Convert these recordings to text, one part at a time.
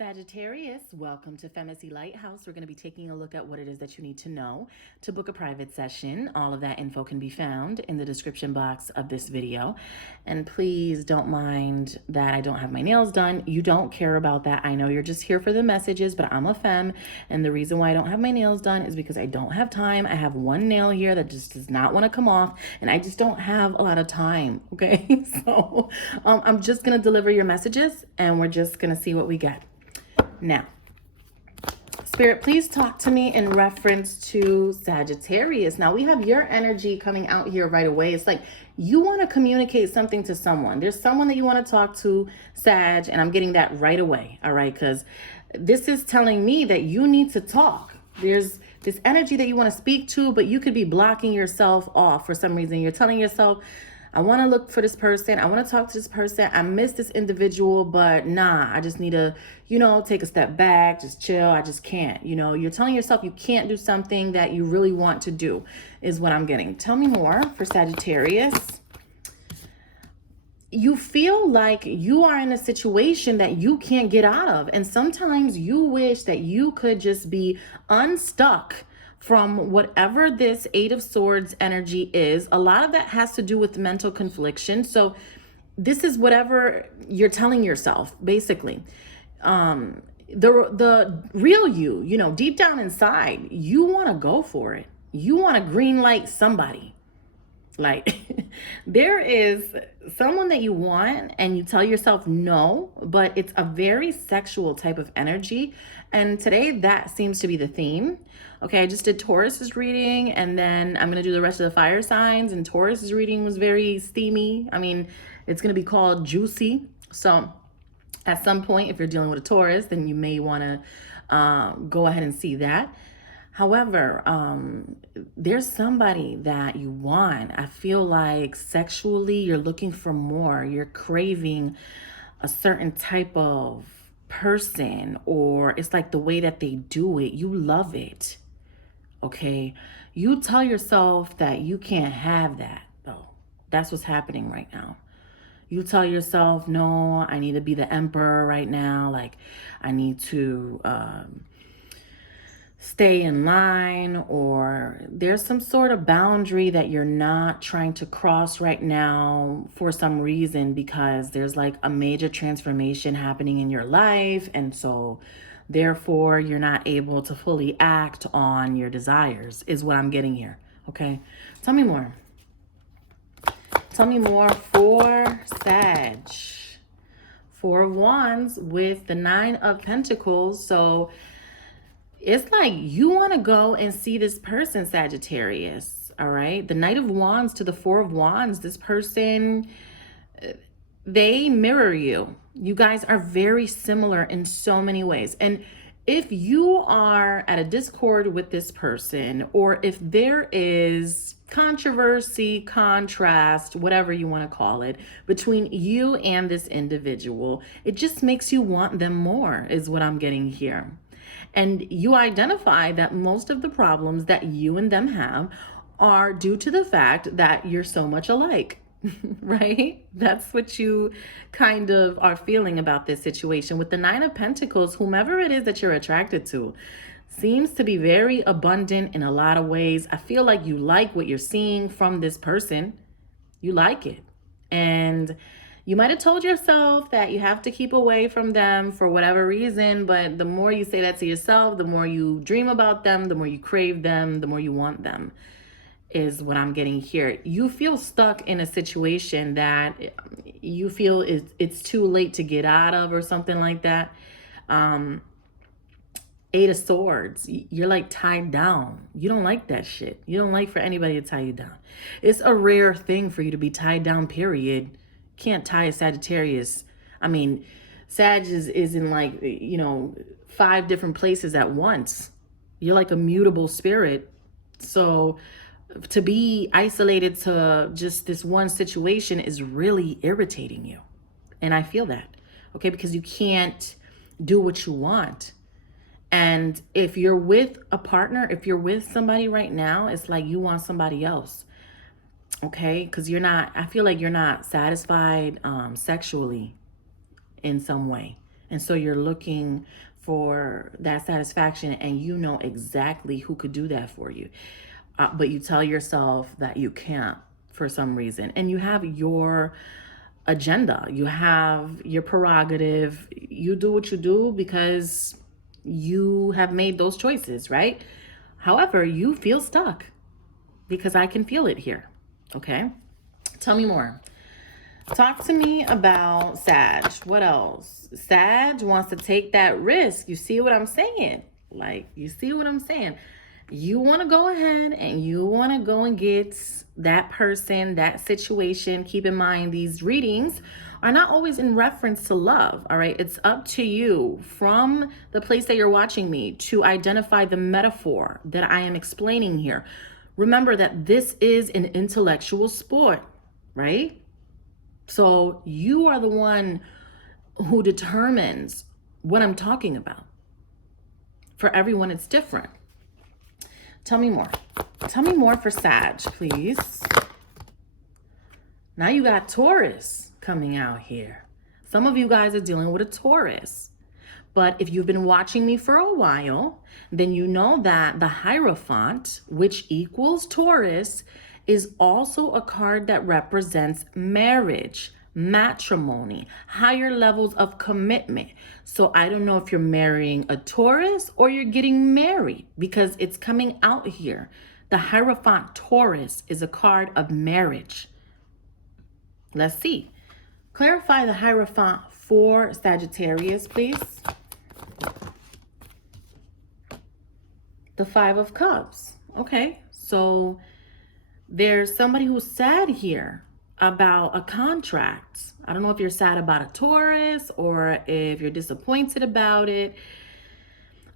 Sagittarius, welcome to FEMACY'S LightHouse. We're going to be taking a look at what it is that you need to know to book a private session. All of that info can be found in the description box of this video. And please don't mind that I don't have my nails done. You don't care about that. I know you're just here for the messages, but I'm a femme. And the reason why I don't have my nails done is because I don't have time. I have one nail here that just does not want to come off. And I just don't have a lot of time. Okay. So I'm just going to deliver your messages and we're just going to see what we get. Now, Spirit, please talk to me in reference to Sagittarius. Now, we have your energy coming out here right away. It's like you want to communicate something to someone. There's someone that you want to talk to, Sag, and I'm getting that right away, all right? Because this is telling me that you need to talk. There's this energy that you want to speak to, but you could be blocking yourself off for some reason. You're telling yourself, I want to look for this person. I want to talk to this person. I miss this individual, but nah, I just need to, take a step back, just chill. I just can't, you're telling yourself you can't do something that you really want to do is what I'm getting. Tell me more for Sagittarius. You feel like you are in a situation that you can't get out of. And sometimes you wish that you could just be unstuck from whatever this Eight of Swords energy is. A lot of that has to do with mental confliction. So this is whatever you're telling yourself, basically. The real you, deep down inside, you want to go for it. You want to green light somebody. Like there is someone that you want and you tell yourself no, but it's a very sexual type of energy. And today that seems to be the theme. Okay, I just did Taurus's reading and then I'm going to do the rest of the fire signs, and Taurus's reading was very steamy. I mean, it's going to be called juicy. So at some point, if you're dealing with a Taurus, then you may want to go ahead and see that. However, there's somebody that you want. I feel like sexually you're looking for more. You're craving a certain type of person, or it's like the way that they do it. You love it. Okay. You tell yourself that you can't have that though. That's what's happening right now. You tell yourself, no, I need to be the emperor right now. Like I need to, stay in line, or there's some sort of boundary that you're not trying to cross right now for some reason, because there's like a major transformation happening in your life. And so therefore you're not able to fully act on your desires is what I'm getting here. Okay. Tell me more. Tell me more for Sag. Four of Wands with the Nine of Pentacles. So it's like you want to go and see this person, Sagittarius, all right? The Knight of Wands to the Four of Wands, this person, they mirror you. You guys are very similar in so many ways. And if you are at a discord with this person, or if there is controversy, contrast, whatever you want to call it, between you and this individual, it just makes you want them more is what I'm getting here. And you identify that most of the problems that you and them have are due to the fact that you're so much alike, right? That's what you kind of are feeling about this situation. With the Nine of Pentacles, whomever it is that you're attracted to seems to be very abundant in a lot of ways. I feel like you like what you're seeing from this person. You like it. And you might have told yourself that you have to keep away from them for whatever reason, but the more you say that to yourself, the more you dream about them, the more you crave them, the more you want them, is what I'm getting here. You feel stuck in a situation that you feel it's too late to get out of, or something like that. Eight of Swords, you're like tied down. You don't like that shit. You don't like for anybody to tie you down. It's a rare thing for you to be tied down, period. Can't tie a Sagittarius. I mean, Sag is in like, 5 different places at once. You're like a mutable spirit. So to be isolated to just this one situation is really irritating you. And I feel that, okay? Because you can't do what you want. And if you're with a partner, if you're with somebody right now, it's like you want somebody else. Okay, because I feel like you're not satisfied sexually in some way. And so you're looking for that satisfaction, and you know exactly who could do that for you. But you tell yourself that you can't for some reason. And you have your agenda, you have your prerogative. You do what you do because you have made those choices, right? However, you feel stuck because I can feel it here. Okay? Tell me more. Talk to me about Sag. What else? Sag wants to take that risk. You see what I'm saying? Like, you see what I'm saying? You want to go ahead and you want to go and get that person, that situation. Keep in mind, these readings are not always in reference to love, all right? It's up to you from the place that you're watching me to identify the metaphor that I am explaining here. Remember that this is an intellectual sport, right? So you are the one who determines what I'm talking about. For everyone, it's different. Tell me more. Tell me more for Sag, please. Now you got Taurus coming out here. Some of you guys are dealing with a Taurus. But if you've been watching me for a while, then you know that the Hierophant, which equals Taurus, is also a card that represents marriage, matrimony, higher levels of commitment. So I don't know if you're marrying a Taurus or you're getting married, because it's coming out here. The Hierophant Taurus is a card of marriage. Let's see. Clarify the Hierophant for Sagittarius, please. The Five of Cups. Okay, so there's somebody who's sad here about a contract. I don't know if you're sad about a Taurus or if you're disappointed about it.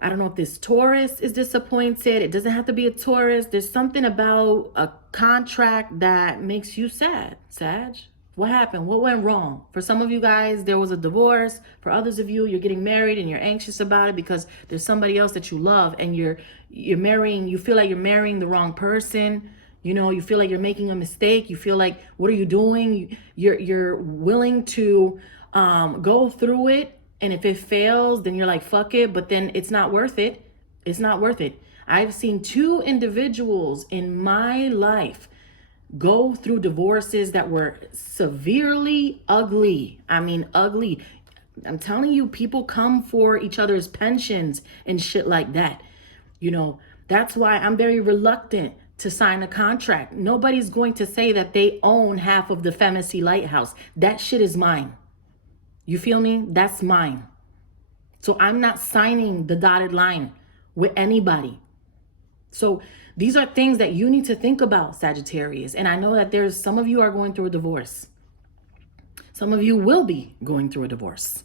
I don't know if this Taurus is disappointed. It doesn't have to be a Taurus. There's something about a contract that makes you sad, Sag. What happened? What went wrong? For some of you guys, there was a divorce. For others of you, you're getting married and you're anxious about it because there's somebody else that you love, and you're marrying, you feel like you're marrying the wrong person. You know, you feel like you're making a mistake. You feel like, what are you doing? You're willing to go through it. And if it fails, then you're like, fuck it. But then it's not worth it. It's not worth it. I've seen 2 individuals in my life go through divorces that were severely ugly. I mean, ugly. I'm telling you, people come for each other's pensions and shit like that. You know, that's why I'm very reluctant to sign a contract. Nobody's going to say that they own half of the FEMACY'S LightHouse. That shit is mine. You feel me? That's mine. So I'm not signing the dotted line with anybody. So these are things that you need to think about, Sagittarius. And I know that there's some of you are going through a divorce. Some of you will be going through a divorce.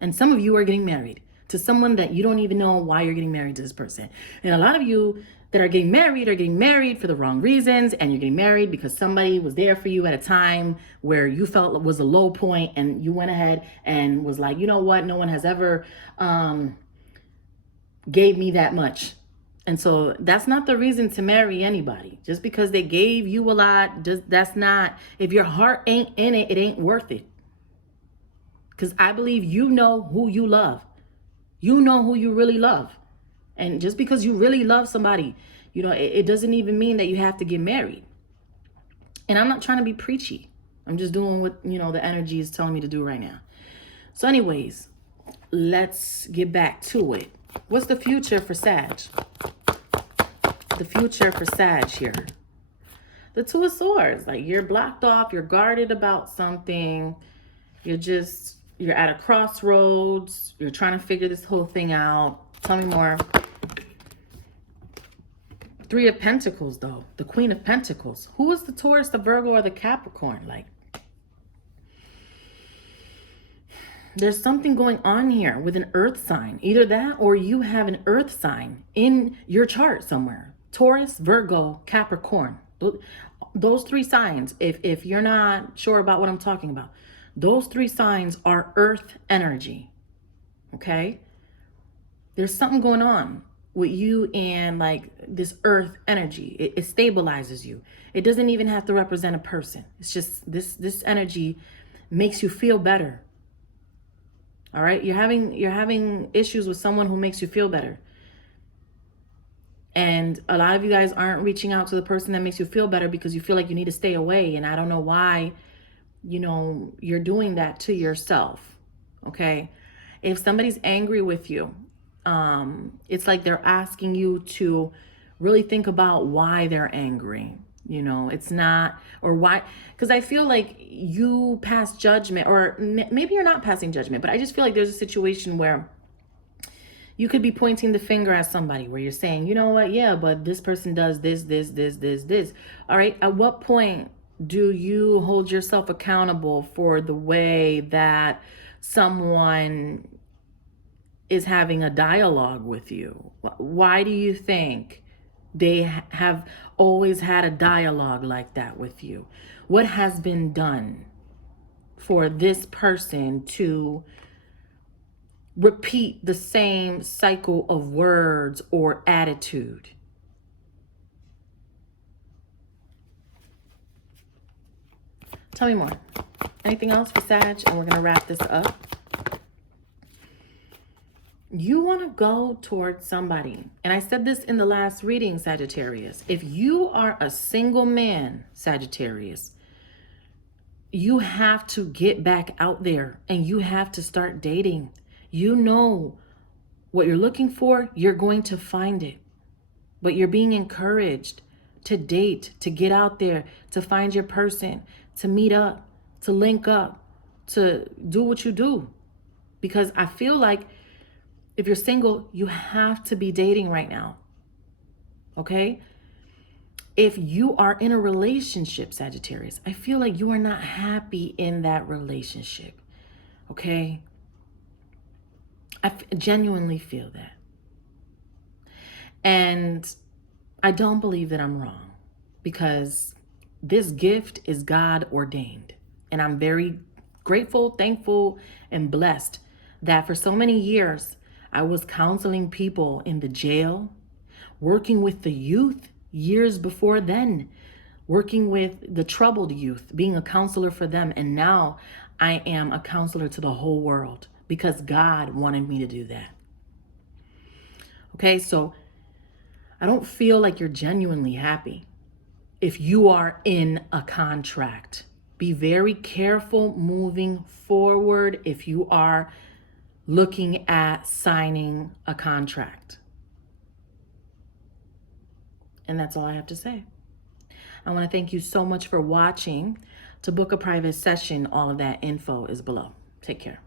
And some of you are getting married to someone that you don't even know why you're getting married to this person. And a lot of you that are getting married for the wrong reasons. And you're getting married because somebody was there for you at a time where you felt was a low point, and you went ahead and was like, you know what? No one has ever gave me that much. And so that's not the reason to marry anybody. Just because they gave you a lot, that's not, if your heart ain't in it, it ain't worth it. Because I believe you know who you love. You know who you really love. And just because you really love somebody, you know, it doesn't even mean that you have to get married. And I'm not trying to be preachy. I'm just doing what, you know, the energy is telling me to do right now. So anyways, let's get back to it. What's the future for Sag? The future for Sag here. The Two of Swords. Like, you're blocked off. You're guarded about something. You're at a crossroads. You're trying to figure this whole thing out. Tell me more. Three of Pentacles, though. The Queen of Pentacles. Who is the Taurus, the Virgo, or the Capricorn? Like, there's something going on here with an earth sign. Either that or you have an earth sign in your chart somewhere. Taurus, Virgo, Capricorn. Those 3 signs, if you're not sure about what I'm talking about, those 3 signs are earth energy. Okay? There's something going on with you and like this earth energy. It stabilizes you. It doesn't even have to represent a person. It's just this energy makes you feel better. All right. You're having issues with someone who makes you feel better. And a lot of you guys aren't reaching out to the person that makes you feel better because you feel like you need to stay away. And I don't know why, you're doing that to yourself. Okay. If somebody's angry with you, it's like they're asking you to really think about why they're angry. It's not, or why, because I feel like you pass judgment, or maybe you're not passing judgment, but I just feel like there's a situation where you could be pointing the finger at somebody where you're saying, you know what, yeah, but this person does this. All right. At what point do you hold yourself accountable for the way that someone is having a dialogue with you? Why do you think they have always had a dialogue like that with you? What has been done for this person to repeat the same cycle of words or attitude? Tell me more. Anything else for Sag? And we're going to wrap this up. You want to go towards somebody. And I said this in the last reading, Sagittarius. If you are a single man, Sagittarius, you have to get back out there and you have to start dating. You know what you're looking for, you're going to find it. But you're being encouraged to date, to get out there, to find your person, to meet up, to link up, to do what you do. Because I feel like if you're single, you have to be dating right now. Okay? If you are in a relationship, Sagittarius, I feel like you are not happy in that relationship. Okay? I genuinely feel that. And I don't believe that I'm wrong, because this gift is God ordained. And I'm very grateful, thankful, and blessed that for so many years, I was counseling people in the jail, working with the youth years before then, working with the troubled youth, being a counselor for them. And now I am a counselor to the whole world because God wanted me to do that. Okay, so I don't feel like you're genuinely happy if you are in a contract. Be very careful moving forward if you are looking at signing a contract. And that's all I have to say. I want to thank you so much for watching. To book a private session, all of that info is below. Take care.